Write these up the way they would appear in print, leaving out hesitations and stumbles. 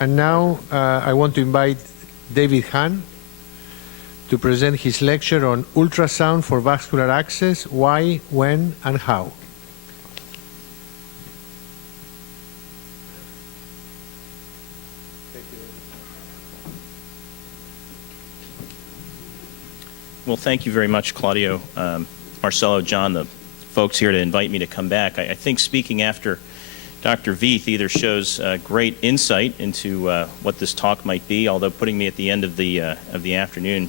And now I want to invite David Hahn to present his lecture on ultrasound for vascular access, why, when, and how. Well, thank you very much, Claudio, Marcelo, John, the folks here to invite me to come back. I think speaking after Dr. Veith either shows great insight into what this talk might be, although putting me at the end of the afternoon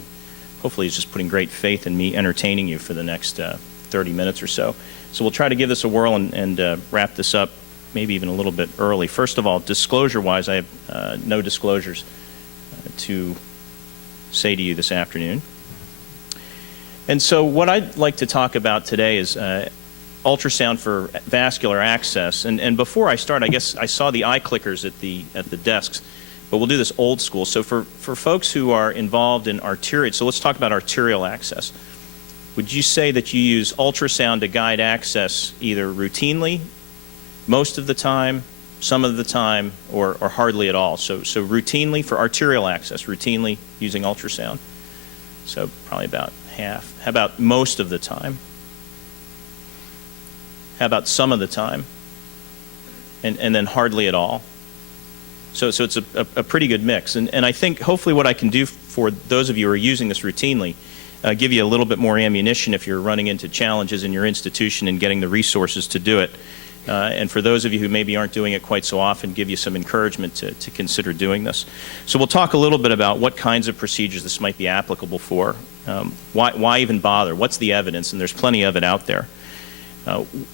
hopefully is just putting great faith in me entertaining you for the next 30 minutes or so. So we'll try to give this a whirl and wrap this up maybe even a little bit early. First of all, disclosure-wise, I have no disclosures to say to you this afternoon. And so what I'd like to talk about today is ultrasound for vascular access. And before I start, I guess I saw the eye clickers at the desks, but we'll do this old school. So for folks who are involved in arterial, so let's talk about arterial access. Would you say that you use ultrasound to guide access either routinely, most of the time, some of the time, or hardly at all? So routinely for arterial access, routinely using ultrasound. So probably about half. How about most of the time? How about some of the time? And then hardly at all? So it's a pretty good mix. And I think hopefully what I can do for those of you who are using this routinely, give you a little bit more ammunition if you're running into challenges in your institution and getting the resources to do it. And for those of you who maybe aren't doing it quite so often, give you some encouragement to consider doing this. So we'll talk a little bit about what kinds of procedures this might be applicable for. Why even bother? What's the evidence? And there's plenty of it out there.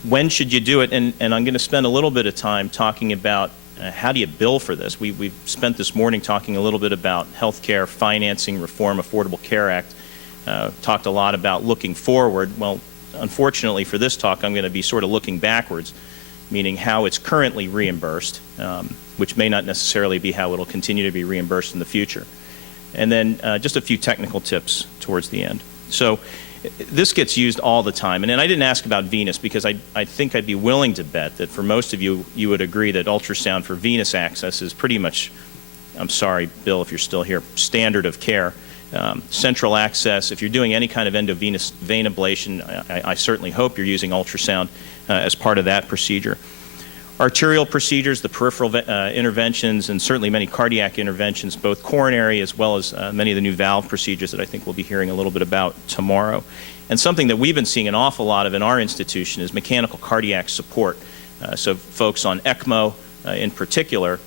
When should you do it? And I'm going to spend a little bit of time talking about how do you bill for this. We've spent this morning talking a little bit about healthcare financing reform, Affordable Care Act. Talked a lot about looking forward. Well, unfortunately for this talk, I'm going to be sort of looking backwards, meaning how it's currently reimbursed, which may not necessarily be how it'll continue to be reimbursed in the future. And then just a few technical tips towards the end. So this gets used all the time. And then I didn't ask about venous because I think I'd be willing to bet that for most of you, you would agree that ultrasound for venous access is pretty much, I'm sorry, Bill, if you're still here, standard of care. Central access, if you're doing any kind of endovenous vein ablation, I certainly hope you're using ultrasound as part of that procedure. Arterial procedures, the peripheral interventions, and certainly many cardiac interventions, both coronary as well as many of the new valve procedures that I think we'll be hearing a little bit about tomorrow. And something that we've been seeing an awful lot of in our institution is mechanical cardiac support. So folks on ECMO in particular,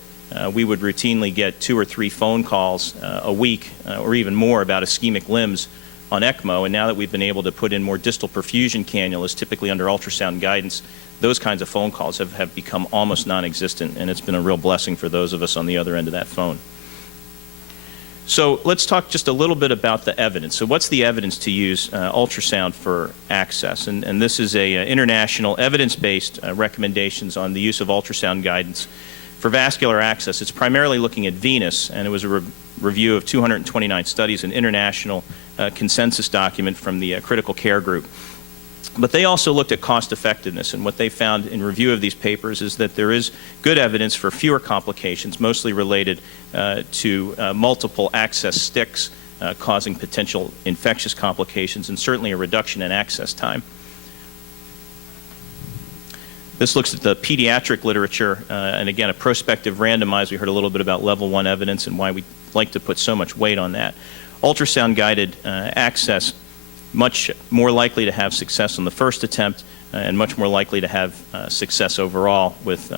we would routinely get 2 or 3 phone calls a week or even more about ischemic limbs on ECMO, and now that we've been able to put in more distal perfusion cannulas, typically under ultrasound guidance, those kinds of phone calls have become almost non-existent, and it's been a real blessing for those of us on the other end of that phone. So let's talk just a little bit about the evidence. So what's the evidence to use ultrasound for access? And this is a international evidence-based recommendations on the use of ultrasound guidance for vascular access. It's primarily looking at venous, and it was a review of 229 studies, an international consensus document from the critical care group. But they also looked at cost effectiveness, and what they found in review of these papers is that there is good evidence for fewer complications, mostly related to multiple access sticks causing potential infectious complications, and certainly a reduction in access time. This looks at the pediatric literature, and again, a prospective randomized. We heard a little bit about level 1 evidence and why we like to put so much weight on that. Ultrasound-guided access, much more likely to have success on the first attempt and much more likely to have success overall with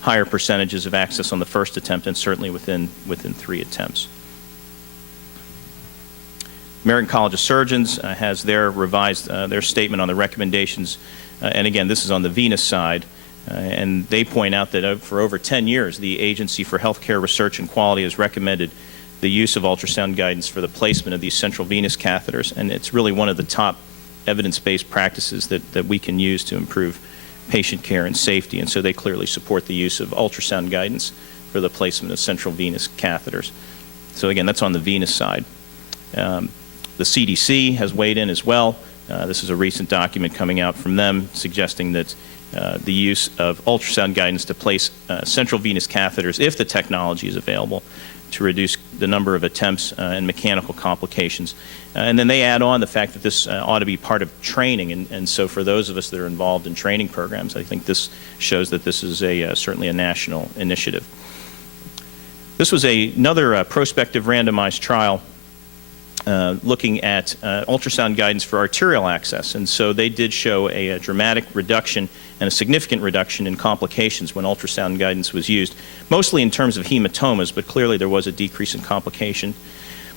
higher percentages of access on the first attempt and certainly within 3 attempts. American College of Surgeons has their revised their statement on the recommendations. And again, this is on the venous side, and they point out that for over 10 years, the Agency for Healthcare Research and Quality has recommended the use of ultrasound guidance for the placement of these central venous catheters, and it's really one of the top evidence-based practices that we can use to improve patient care and safety, and so they clearly support the use of ultrasound guidance for the placement of central venous catheters. So again, that's on the venous side. The CDC has weighed in as well, This is a recent document coming out from them suggesting that the use of ultrasound guidance to place central venous catheters, if the technology is available, to reduce the number of attempts and mechanical complications. And then they add on the fact that this ought to be part of training. And so for those of us that are involved in training programs, I think this shows that this is certainly a national initiative. This was another prospective randomized trial looking at ultrasound guidance for arterial access. And so they did show a dramatic reduction and a significant reduction in complications when ultrasound guidance was used, mostly in terms of hematomas, but clearly there was a decrease in complication,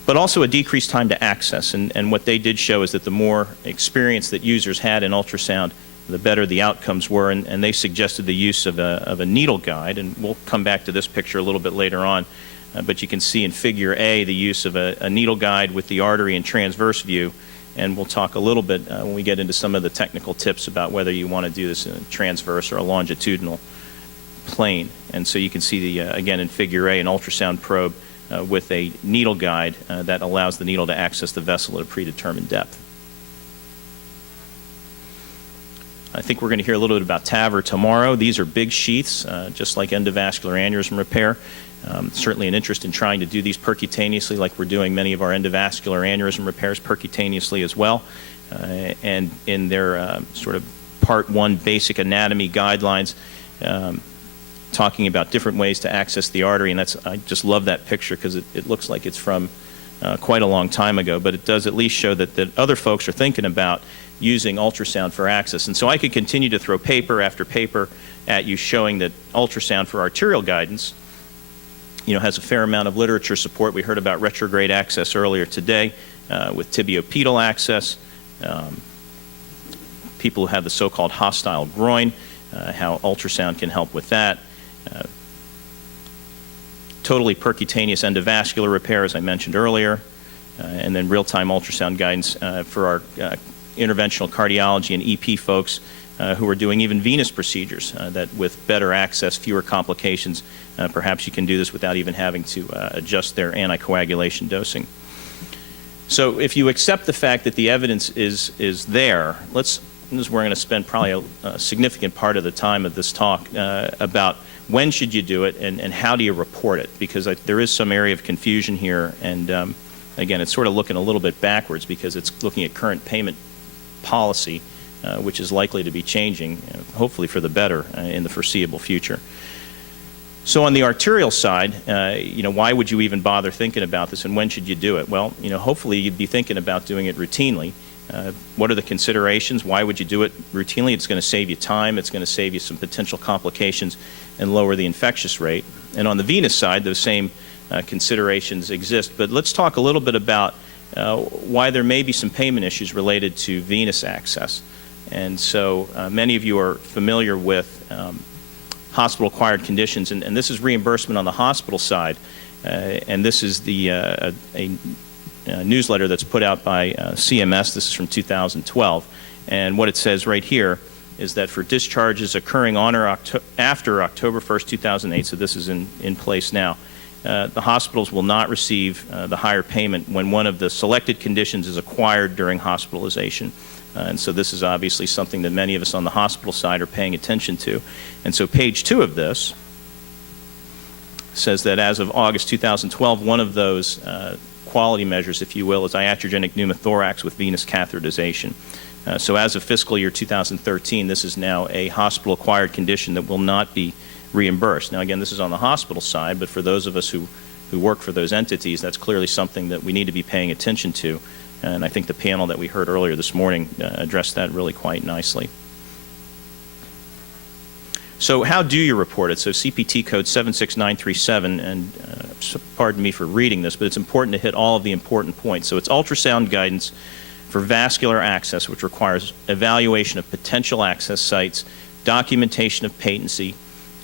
but also a decreased time to access. And what they did show is that the more experience that users had in ultrasound, the better the outcomes were, and they suggested the use of a needle guide, and we'll come back to this picture a little bit later on. But you can see in Figure A the use of a needle guide with the artery and transverse view, and we'll talk a little bit when we get into some of the technical tips about whether you want to do this in a transverse or a longitudinal plane. And so you can see, again in Figure A, an ultrasound probe with a needle guide that allows the needle to access the vessel at a predetermined depth. I think we're going to hear a little bit about TAVR tomorrow. These are big sheaths, just like endovascular aneurysm repair. Certainly an interest in trying to do these percutaneously, like we're doing many of our endovascular aneurysm repairs percutaneously as well. And in their sort of Part 1 basic anatomy guidelines, talking about different ways to access the artery. And I just love that picture because it looks like it's from quite a long time ago, but it does at least show that other folks are thinking about using ultrasound for access. And so I could continue to throw paper after paper at you showing that ultrasound for arterial guidance has a fair amount of literature support. We heard about retrograde access earlier today with tibiopedal access, people who have the so-called hostile groin, how ultrasound can help with that. Totally percutaneous endovascular repair, as I mentioned earlier, and then real-time ultrasound guidance for our interventional cardiology and EP folks who are doing even venous procedures that with better access, fewer complications, perhaps you can do this without even having to adjust their anticoagulation dosing. So if you accept the fact that the evidence is there, this is where I'm going to spend probably a significant part of the time of this talk about when should you do it and how do you report it, because there is some area of confusion here, and again, it's sort of looking a little bit backwards because it's looking at current payment policy, which is likely to be changing, hopefully for the better, in the foreseeable future. So on the arterial side, why would you even bother thinking about this, and when should you do it? Well, hopefully you'd be thinking about doing it routinely. What are the considerations? Why would you do it routinely? It's going to save you time. It's going to save you some potential complications and lower the infectious rate. And on the venous side, those same considerations exist. But let's talk a little bit about why there may be some payment issues related to venous access. And so many of you are familiar with hospital-acquired conditions, and this is reimbursement on the hospital side. And this is a newsletter that's put out by CMS. This is from 2012. And what it says right here is that for discharges occurring on or after October 1st, 2008, so this is in place now, the hospitals will not receive the higher payment when one of the selected conditions is acquired during hospitalization. And so this is obviously something that many of us on the hospital side are paying attention to. And so page 2 of this says that as of August 2012, one of those quality measures, if you will, is iatrogenic pneumothorax with venous catheterization. So as of fiscal year 2013, this is now a hospital-acquired condition that will not be reimbursed. Now, again, this is on the hospital side, but for those of us who work for those entities, that's clearly something that we need to be paying attention to. And I think the panel that we heard earlier this morning addressed that really quite nicely. So how do you report it? So CPT code 76937, and pardon me for reading this, but it's important to hit all of the important points. So it's ultrasound guidance for vascular access, which requires evaluation of potential access sites, documentation of patency,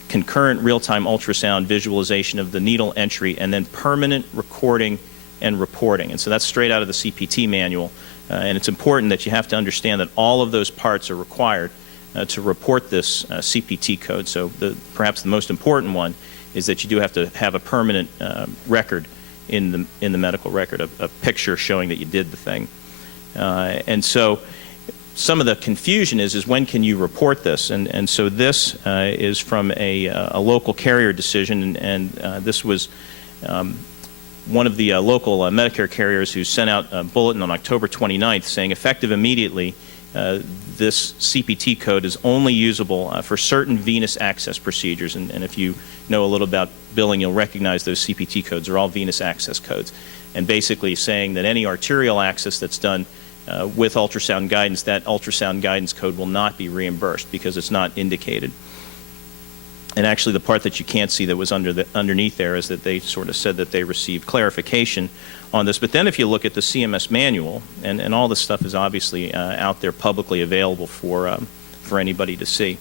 concurrent real-time ultrasound visualization of the needle entry, and then permanent recording and reporting. And so that's straight out of the CPT manual. And it's important that you have to understand that all of those parts are required to report this CPT code. So perhaps the most important one is that you do have to have a permanent record in the medical record, a picture showing that you did the thing. And so some of the confusion is when can you report this? And so this is from a local carrier decision, and this was one of the local Medicare carriers who sent out a bulletin on October 29th saying effective immediately, this CPT code is only usable for certain venous access procedures. And if you know a little about billing, you'll recognize those CPT codes are all venous access codes. And basically saying that any arterial access that's done with ultrasound guidance, that ultrasound guidance code will not be reimbursed because it's not indicated. And actually the part that you can't see that was underneath there is that they sort of said that they received clarification on this. But then if you look at the CMS manual, and all this stuff is obviously out there publicly available for anybody to see.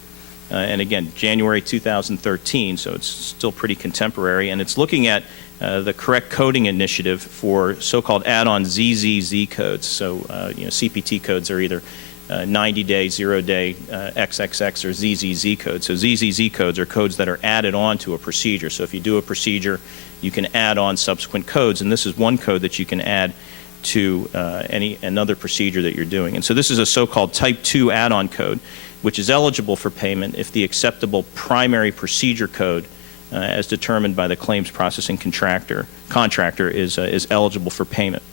And again, January 2013, so it's still pretty contemporary, and it's looking at the correct coding initiative for so-called add-on ZZZ codes. So CPT codes are either 90-day, 0-day, XXX, or ZZZ codes. So ZZZ codes are codes that are added on to a procedure. So if you do a procedure, you can add on subsequent codes, and this is one code that you can add to another procedure that you're doing. And so this is a so-called Type 2 add-on code, which is eligible for payment if the acceptable primary procedure code, as determined by the claims processing contractor is eligible for payment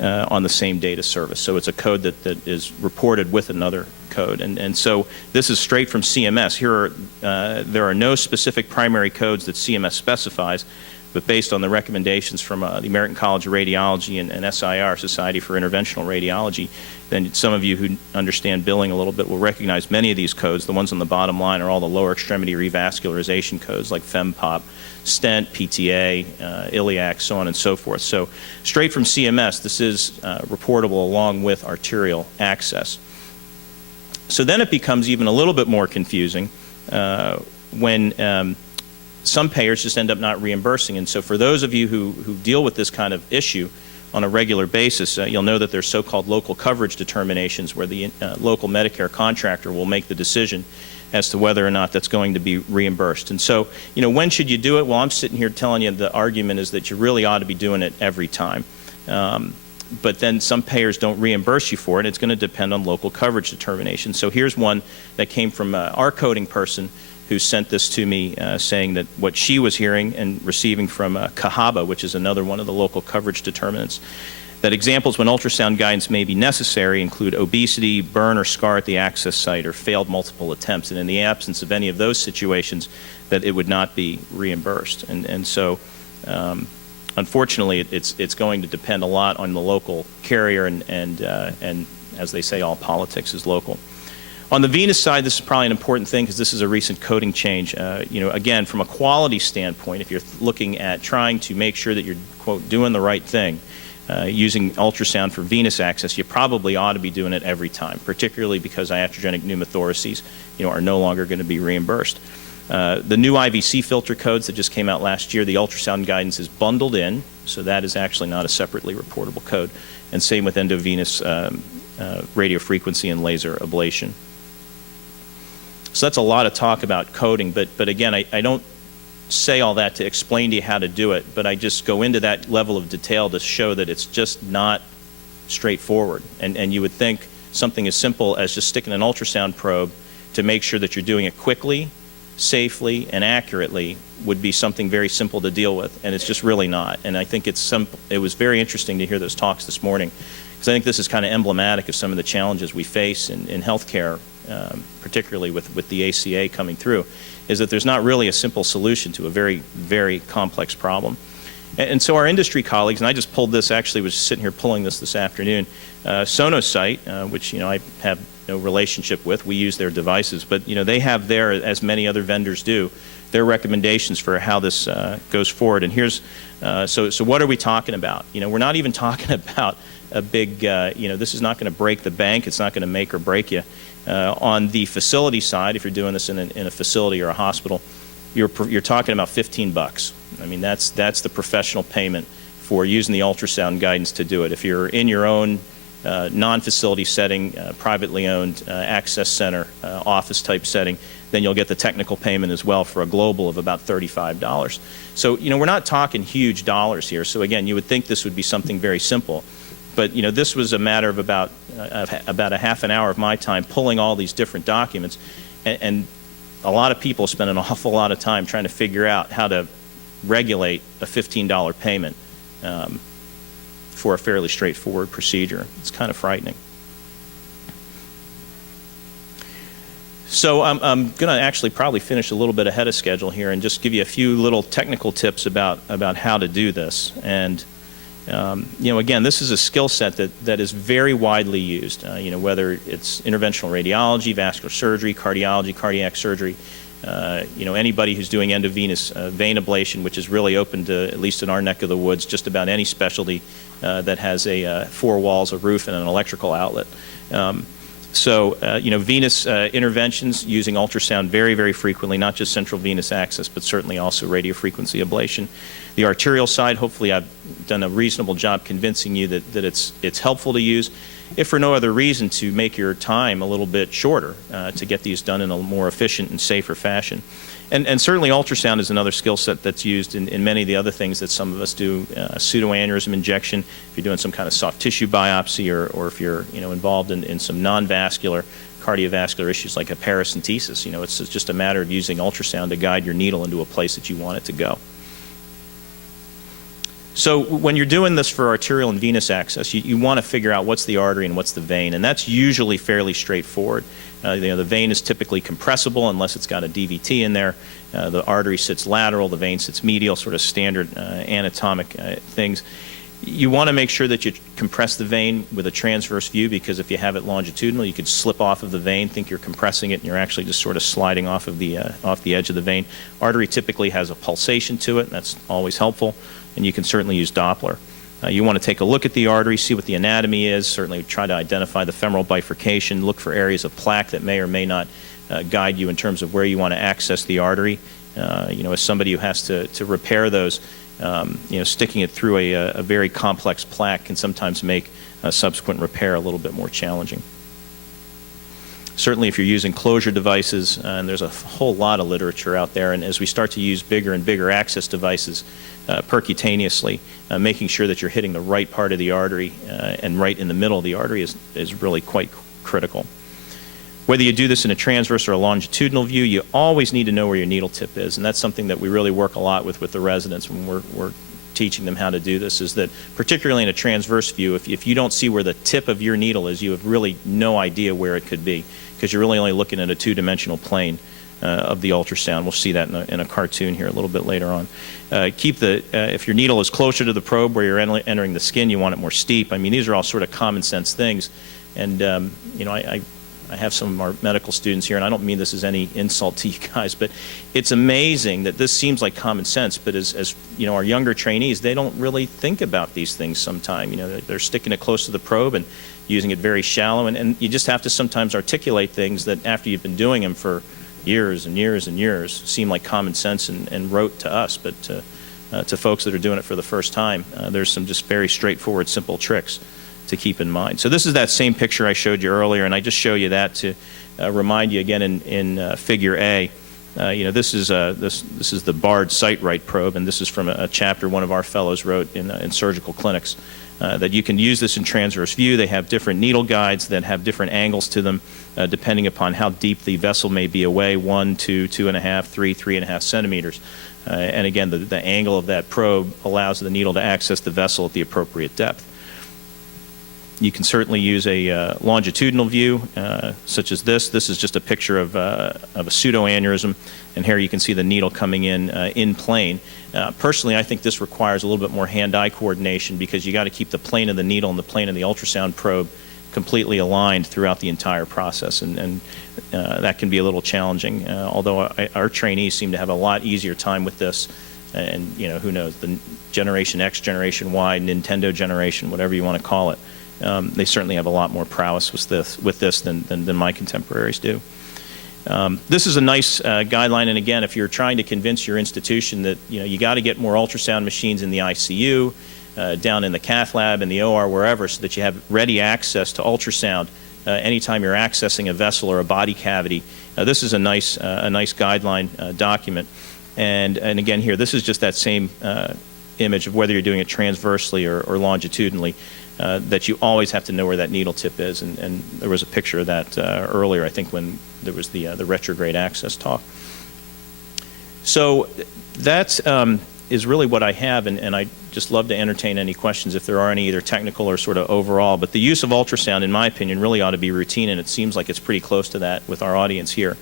on the same data service. So it's a code that is reported with another code. And so this is straight from CMS. There are no specific primary codes that CMS specifies, but based on the recommendations from the American College of Radiology and SIR, Society for Interventional Radiology, then some of you who understand billing a little bit will recognize many of these codes. The ones on the bottom line are all the lower extremity revascularization codes like FEMPOP, stent, PTA, iliac, so on and so forth. So straight from CMS, this is reportable along with arterial access. So then it becomes even a little bit more confusing when some payers just end up not reimbursing. And so for those of you who deal with this kind of issue on a regular basis, you'll know that there's so-called local coverage determinations where the local Medicare contractor will make the decision as to whether or not that's going to be reimbursed. And so, when should you do it? Well, I'm sitting here telling you the argument is that you really ought to be doing it every time. But then some payers don't reimburse you for it. It's going to depend on local coverage determination. So here's one that came from our coding person who sent this to me saying that what she was hearing and receiving from Kiawah, which is another one of the local coverage determinants, that examples when ultrasound guidance may be necessary include obesity, burn or scar at the access site, or failed multiple attempts. And in the absence of any of those situations, that it would not be reimbursed. And so, unfortunately, it's going to depend a lot on the local carrier, and as they say, all politics is local. On the venous side, this is probably an important thing because this is a recent coding change. Again, from a quality standpoint, if you're looking at trying to make sure that you're, quote, doing the right thing, using ultrasound for venous access, you probably ought to be doing it every time, particularly because iatrogenic pneumothoraces, are no longer going to be reimbursed. The new IVC filter codes that just came out last year, the ultrasound guidance is bundled in, so that is actually not a separately reportable code. And same with endovenous radiofrequency and laser ablation. So that's a lot of talk about coding, but again, I don't say all that to explain to you how to do it, but I just go into that level of detail to show that it's just not straightforward. And you would think something as simple as just sticking an ultrasound probe to make sure that you're doing it quickly, safely, and accurately would be something very simple to deal with, and it's just really not. And I think it was very interesting to hear those talks this morning, because I think this is kind of emblematic of some of the challenges we face in healthcare, particularly with the ACA coming through, is that there's not really a simple solution to a very, very complex problem. And so our industry colleagues, and I just pulled this, actually was sitting here pulling this afternoon, Sonosite, which I have no relationship with, we use their devices, but they have their, as many other vendors do, their recommendations for how this goes forward. And here's, so what are we talking about? We're not even talking about a big, this is not going to break the bank, it's not going to make or break you. On the facility side, if you're doing this in a facility or a hospital, you're talking about $15. I mean, that's the professional payment for using the ultrasound guidance to do it. If you're in your own non-facility setting, privately owned access center, office type setting, then you'll get the technical payment as well for a global of about $35. So, we're not talking huge dollars here. So again, you would think this would be something very simple. But this was a matter of about a half an hour of my time pulling all these different documents, and a lot of people spend an awful lot of time trying to figure out how to regulate a $15 payment for a fairly straightforward procedure. It's kind of frightening. So I'm going to actually probably finish a little bit ahead of schedule here and just give you a few little technical tips about how to do this. And again, this is a skill set that is very widely used. Whether it's interventional radiology, vascular surgery, cardiology, cardiac surgery. Anybody who's doing endovenous vein ablation, which is really open to, at least in our neck of the woods, just about any specialty that has four walls, a roof, and an electrical outlet. Venous interventions using ultrasound very, very frequently, not just central venous access, but certainly also radiofrequency ablation. The arterial side, hopefully I've done a reasonable job convincing you that it's helpful to use, if for no other reason to make your time a little bit shorter to get these done in a more efficient and safer fashion. And certainly ultrasound is another skill set that's used in many of the other things that some of us do. Pseudoaneurysm injection, if you're doing some kind of soft tissue biopsy, or if you're involved in some non-vascular cardiovascular issues like a paracentesis. It's just a matter of using ultrasound to guide your needle into a place that you want it to go. So when you're doing this for arterial and venous access, you want to figure out what's the artery and what's the vein, and that's usually fairly straightforward. The vein is typically compressible unless it's got a DVT in there. The artery sits lateral, the vein sits medial, sort of standard anatomic things. You want to make sure that you compress the vein with a transverse view, because if you have it longitudinal, you could slip off of the vein, think you're compressing it, and you're actually just sort of sliding off of the edge of the vein. Artery typically has a pulsation to it, and that's always helpful, and you can certainly use Doppler. You want to take a look at the artery, see what the anatomy is, certainly try to identify the femoral bifurcation, look for areas of plaque that may or may not guide you in terms of where you want to access the artery. As somebody who has to repair those, sticking it through a very complex plaque can sometimes make subsequent repair a little bit more challenging. Certainly if you're using closure devices, and there's a whole lot of literature out there, and as we start to use bigger and bigger access devices percutaneously, making sure that you're hitting the right part of the artery and right in the middle of the artery is really quite critical. Whether you do this in a transverse or a longitudinal view, you always need to know where your needle tip is, and that's something that we really work a lot with the residents when we're teaching them how to do this, is that particularly in a transverse view, if you don't see where the tip of your needle is, you have really no idea where it could be, because you're really only looking at a two-dimensional plane of the ultrasound. We'll see that in a cartoon here a little bit later on. If your needle is closer to the probe where you're entering the skin, you want it more steep. I mean, these are all sort of common sense things, and I have some of our medical students here, and I don't mean this as any insult to you guys, but it's amazing that this seems like common sense, but as our younger trainees, they don't really think about these things sometimes. They're sticking it close to the probe and using it very shallow, and you just have to sometimes articulate things that after you've been doing them for years and years and years seem like common sense and rote to us, but to folks that are doing it for the first time, there's some just very straightforward, simple tricks to keep in mind. So this is that same picture I showed you earlier, and I just show you that to remind you again in Figure A. This is the barred sight right probe, and this is from a chapter one of our fellows wrote in surgical clinics. That you can use this in transverse view. They have different needle guides that have different angles to them, depending upon how deep the vessel may be away, 1, 2, 2.5, 3, 3.5 centimeters. And again, the angle of that probe allows the needle to access the vessel at the appropriate depth. You can certainly use a longitudinal view, such as this. This is just a picture of a pseudoaneurysm, and here you can see the needle coming in plane. Personally, I think this requires a little bit more hand-eye coordination, because you got to keep the plane of the needle and the plane of the ultrasound probe completely aligned throughout the entire process, and that can be a little challenging. Although our trainees seem to have a lot easier time with this, and who knows, the Generation X, Generation Y, Nintendo generation, whatever you want to call it. They certainly have a lot more prowess with this than my contemporaries do. This is a nice guideline, and again, if you're trying to convince your institution that you got to get more ultrasound machines in the ICU, down in the cath lab, in the OR, wherever, so that you have ready access to ultrasound anytime you're accessing a vessel or a body cavity. This is a nice guideline document, and again here, this is just that same image of whether you're doing it transversely or longitudinally, that you always have to know where that needle tip is. And there was a picture of that earlier, I think, when there was the retrograde access talk. So that is really what I have, and I just love to entertain any questions if there are any, either technical or sort of overall. But the use of ultrasound, in my opinion, really ought to be routine, and it seems like it's pretty close to that with our audience here.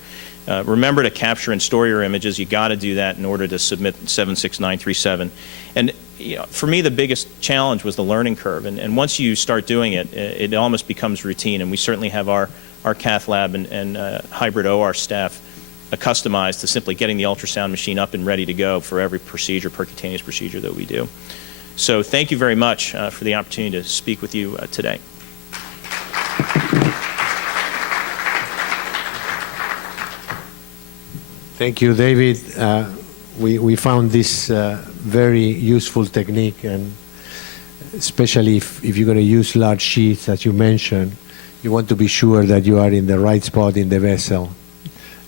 Remember to capture and store your images. You got to do that in order to submit 76937. And you know, for me, the biggest challenge was the learning curve. And once you start doing it, it almost becomes routine. And we certainly have our cath lab and hybrid OR staff customized to simply getting the ultrasound machine up and ready to go for every procedure, percutaneous procedure that we do. So thank you very much for the opportunity to speak with you today. Thank you, David. We found this very useful technique, and especially if you're going to use large sheaths, as you mentioned, you want to be sure that you are in the right spot in the vessel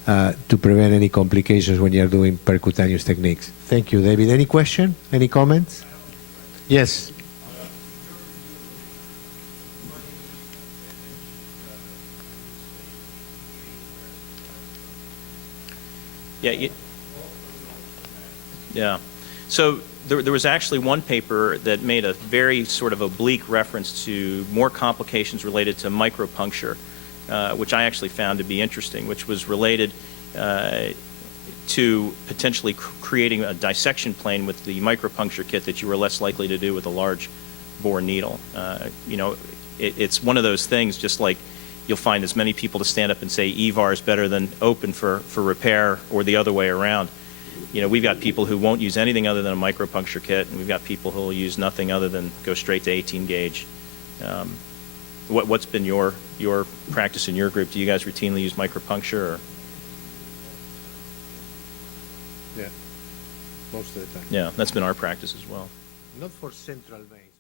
to prevent any complications when you're doing percutaneous techniques. Thank you, David. Any question? Any comments? Yes. Yeah. So there was actually one paper that made a very sort of oblique reference to more complications related to micropuncture, which I actually found to be interesting, which was related to potentially creating a dissection plane with the micropuncture kit that you were less likely to do with a large bore needle. You know, it's one of those things, just like you'll find as many people to stand up and say EVAR is better than open for repair, or the other way around. You know, we've got people who won't use anything other than a micropuncture kit, and we've got people who will use nothing other than go straight to 18 gauge. What's been your practice in your group? Do you guys routinely use micropuncture? Or? Yeah, most of the time. Yeah, that's been our practice as well. Not for central vein.